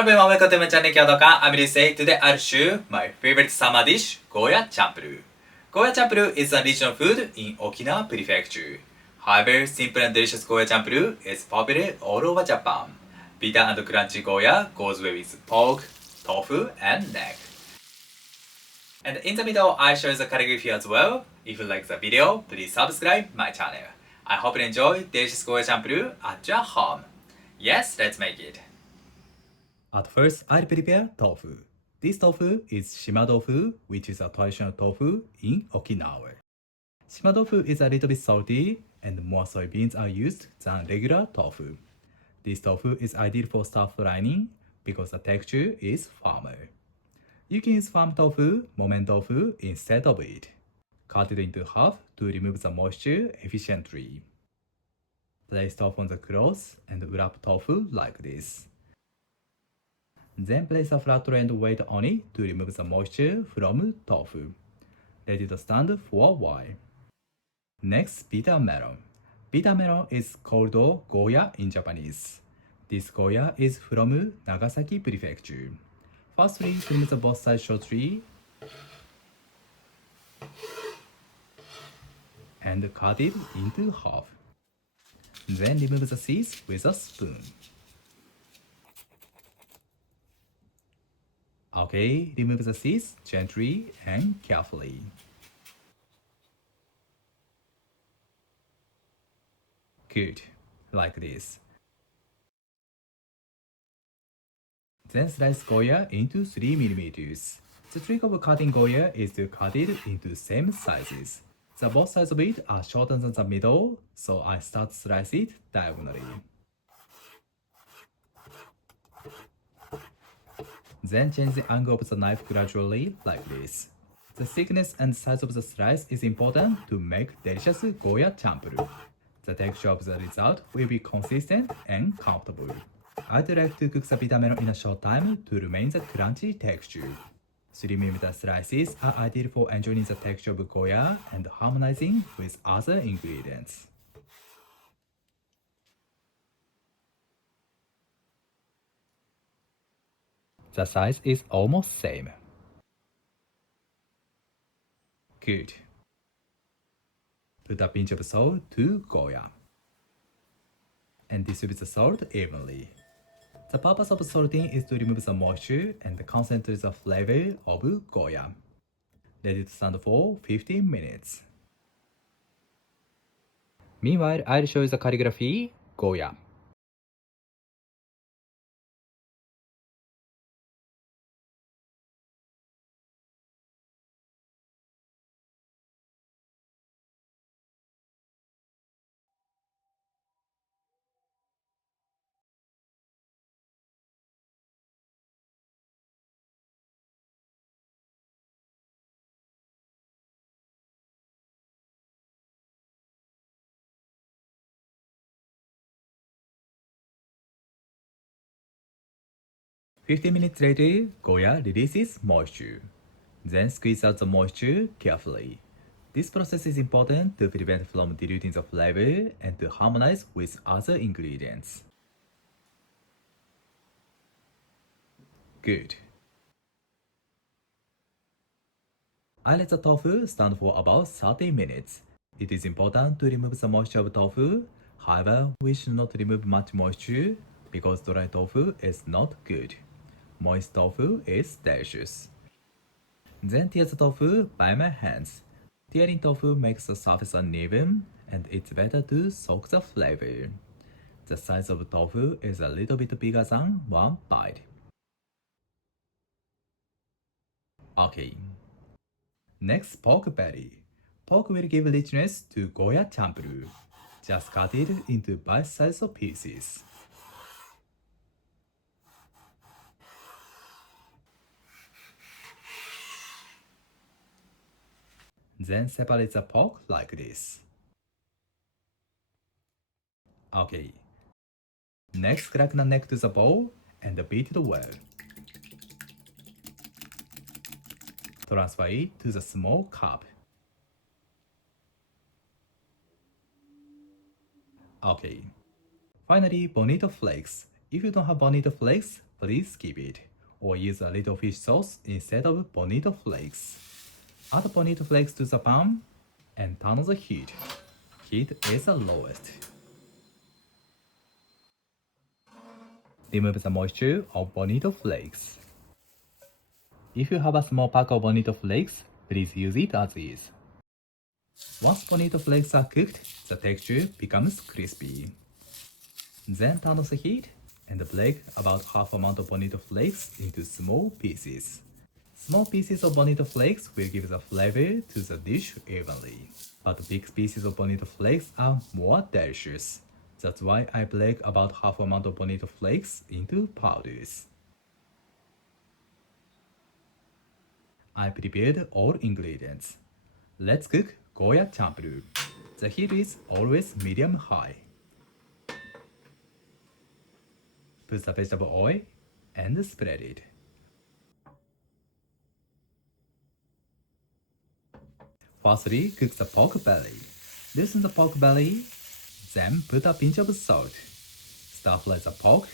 Hello everyone, welcome to my channel Kyotokan. I'm Ryusei. Today I'll show my favorite summer dish, Goya chanpuru. Goya chanpuru is a regional food in Okinawa Prefecture. However, simple and delicious Goya chanpuru is popular all over Japan. Bitter and crunchy Goya goes well with pork, tofu, and egg. And in the middle, I show the calligraphy as well. If you like the video, please subscribe my channel. I hope you enjoy delicious Goya chanpuru at your home. Yes, let's make it. At first, I'll prepare tofu. This tofu is Shima tofu, which is a traditional tofu in Okinawa. Shima tofu is a little bit salty and more soybeans are used than regular tofu. This tofu is ideal for stir frying because the texture is firmer. You can use farm tofu, moment tofu instead of it. Cut it into half to remove the moisture efficiently. Place tofu on the cloth and wrap tofu like this. Then place a flat tray and weight on it to remove the moisture from tofu. Let it stand for a while. Next, bitter melon. Bitter melon is called Goya in Japanese. This Goya is from Nagasaki Prefecture. Firstly, trim the both sides shortly and cut it into half. Then remove the seeds with a spoon. Okay, remove the seeds gently and carefully. Good, like this. Then slice Goya into 3 mm. The trick of cutting Goya is to cut it into same sizes. The both sides of it are shorter than the middle, so I start to slice it diagonally. Then change the angle of the knife gradually like this. The thickness and size of the slice is important to make delicious Goya chanpuru. The texture of the result will be consistent and comfortable. I'd like to cook the bitter melon in a short time to remain the crunchy texture. 3 mm slices are ideal for enjoying the texture of Goya and harmonizing with other ingredients. The size is almost same. Good. Put a pinch of salt to Goya and distribute the salt evenly. The purpose of salting is to remove the moisture and concentrate the flavor of Goya. Let it stand for 15 minutes. Meanwhile, I'll show you the calligraphy, Goya. "15 minutes later, Goya releases moisture. Then squeeze out the moisture carefully. This process is important to prevent from diluting the flavor and to harmonize with other ingredients. Good. I let the tofu stand for about 30 minutes. It is important to remove the moisture of tofu. However, we should not remove much moisture because dry tofu is not good. Moist tofu is delicious. Then tear the tofu by my hands. Tearing tofu makes the surface uneven and it's better to soak the flavor. The size of tofu is a little bit bigger than one bite. Okay. Next, pork belly. Pork will give richness to Goya chanpuru. Just cut it into bite-sized pieces. Then separate the pork like this. Okay. Next, crack the neck to the bowl and beat it well. Transfer it to the small cup. Okay. Finally, Bonito flakes. If you don't have Bonito flakes, please skip it, or use a little fish sauce instead of Bonito flakes. Add Bonito flakes to the pan and turn on the heat. Heat is the lowest. Remove the moisture of Bonito flakes. If you have a small pack of Bonito flakes, please use it as is. Once Bonito flakes are cooked, the texture becomes crispy. Then turn on the heat and break about half amount of Bonito flakes into small pieces. Small pieces of Bonito flakes will give the flavor to the dish evenly, but big pieces of Bonito flakes are more delicious. That's why I break about half amount of Bonito flakes into powders. I prepared all ingredients. Let's cook Goya champuru. The heat is always medium high. Put the vegetable oil and spread it. Firstly, cook the pork belly. Loosen the pork belly, then put a pinch of salt. Stir fry the pork.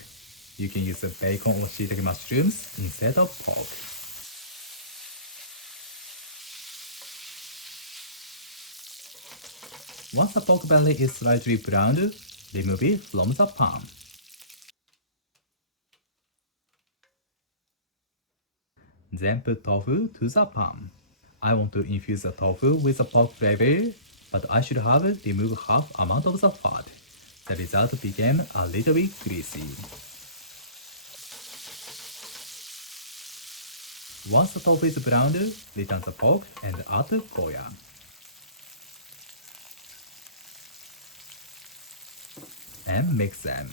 You can use bacon or shiitake mushrooms instead of pork. Once the pork belly is slightly browned, remove it from the pan. Then put tofu to the pan. I want to infuse the tofu with the pork flavor, but I should have removed half amount of the fat. The result became a little bit greasy. Once the tofu is browned, return the pork and add Goya. And mix them.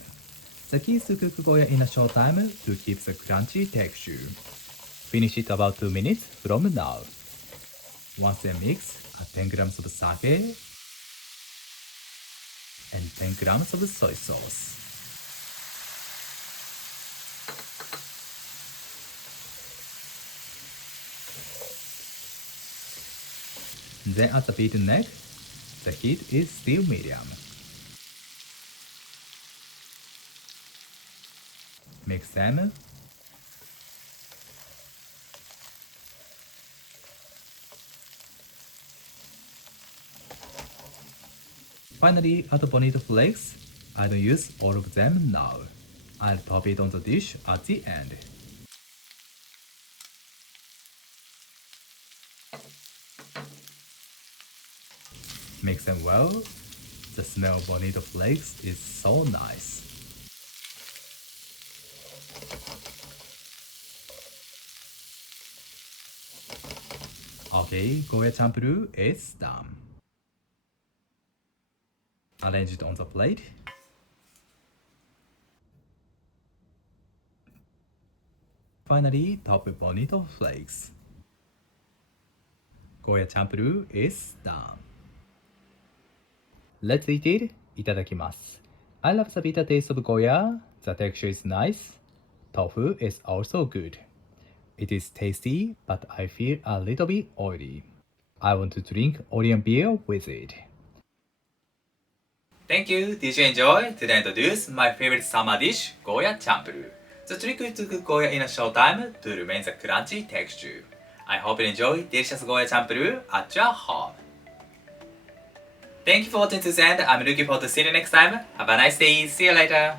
The key is to cook Goya in a short time to keep the crunchy texture. Finish it about 2 minutes from now. Once they mix, add 10 grams of sake and 10 grams of soy sauce. Then add the beaten egg. The heat is still medium. Mix them. Finally, add Bonito flakes. I don't use all of them now. I'll top it on the dish at the end. Mix them well. The smell of Bonito flakes is so nice. Okay, Goya champuru is done. Arrange it on the plate. Finally, top with Bonito flakes. Goya champuru is done. Let's eat it. いただきます. I love the bitter taste of Goya. The texture is nice. Tofu is also good. It is tasty, but I feel a little bit oily. I want to drink Orion beer with it. Thank you. Did you enjoy? Today I introduce my favorite summer dish, Goya champuru. The trick is to cook Goya in a short time to remain the crunchy texture. I hope you enjoy delicious Goya champuru at your home. Thank you for watching to the end. I'm looking forward to seeing you next time. Have a nice day. See you later.